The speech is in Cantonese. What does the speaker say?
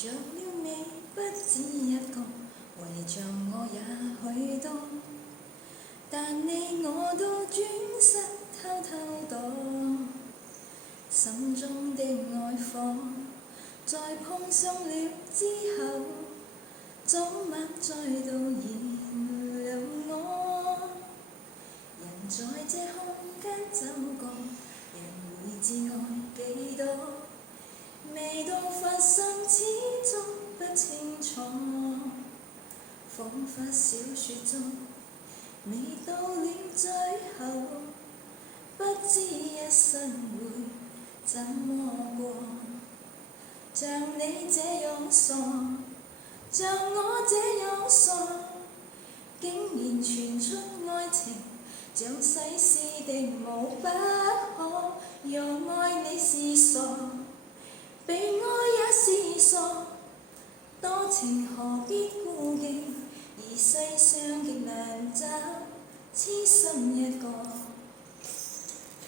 着了你不止一個，為着我也許多，但你我都轉身偷偷躲，心中的愛火在碰上了之後，早晚再度燃亮我。人在這空間走過，人會知愛幾多，未到發生始終不清楚，彷彿小說中未到了最後，不知一生會怎麼過。像你這樣傻，像我這樣傻，竟然傳出愛情像世事的無不可。若愛你是傻，被愛也是傻，多情何必顧忌。